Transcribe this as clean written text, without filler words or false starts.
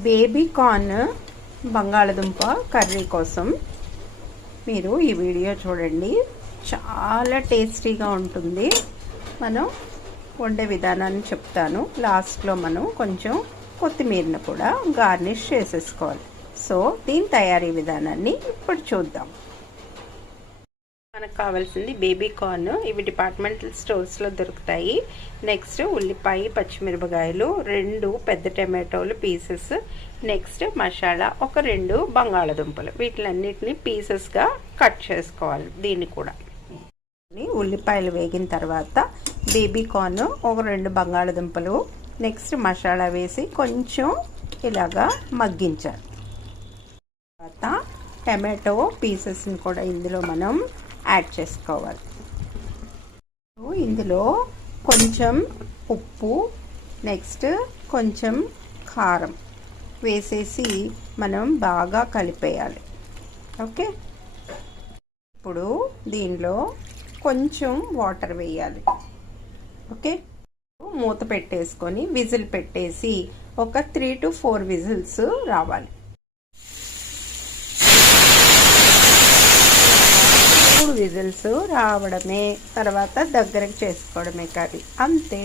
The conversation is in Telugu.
బేబీ కార్న్ బంగాళదుంప కర్రీ కోసం మీరు ఈ వీడియో చూడండి. చాలా టేస్టీగా ఉంటుంది. మనం వండే విధానాన్ని చెప్తాను. లాస్ట్లో మనం కొంచెం కొత్తిమీరను కూడా గార్నిష్ చేసేసుకోవాలి. సో దీని తయారీ విధానాన్ని ఇప్పుడు చూద్దాం. మనకు కావాల్సింది బేబీ కార్న్. ఇవి డిపార్ట్మెంటల్ స్టోర్స్లో దొరుకుతాయి. నెక్స్ట్ ఉల్లిపాయ, పచ్చిమిరపకాయలు, 2 పెద్ద టమాటోలు పీసెస్, నెక్స్ట్ మసాలా, ఒక 2 బంగాళదుంపలు. వీటిలన్నిటిని పీసెస్గా కట్ చేసుకోవాలి. దీన్ని కూడా ఉల్లిపాయలు వేగిన తర్వాత బేబీ కార్న్, ఒక 2 బంగాళదుంపలు, నెక్స్ట్ మసాలా వేసి కొంచెం ఇలాగా మగ్గించాలి. తర్వాత టమాటో పీసెస్ని కూడా ఇందులో మనం యాడ్ చేసుకోవాలి. ఇందులో కొంచెం ఉప్పు, నెక్స్ట్ కొంచెం కారం వేసేసి మనం బాగా కలిపేయాలి. ఓకే, ఇప్పుడు దీనిలో కొంచెం వాటర్ వేయాలి. ఓకే, మూత పెట్టేసుకొని విజిల్ పెట్టేసి ఒక 3 to 4 విజిల్స్ రావాలి. 3 విజిల్స్ రావడమే, తర్వాత దగ్గరకు చేసుకోవడమే కర్రీ, అంతే.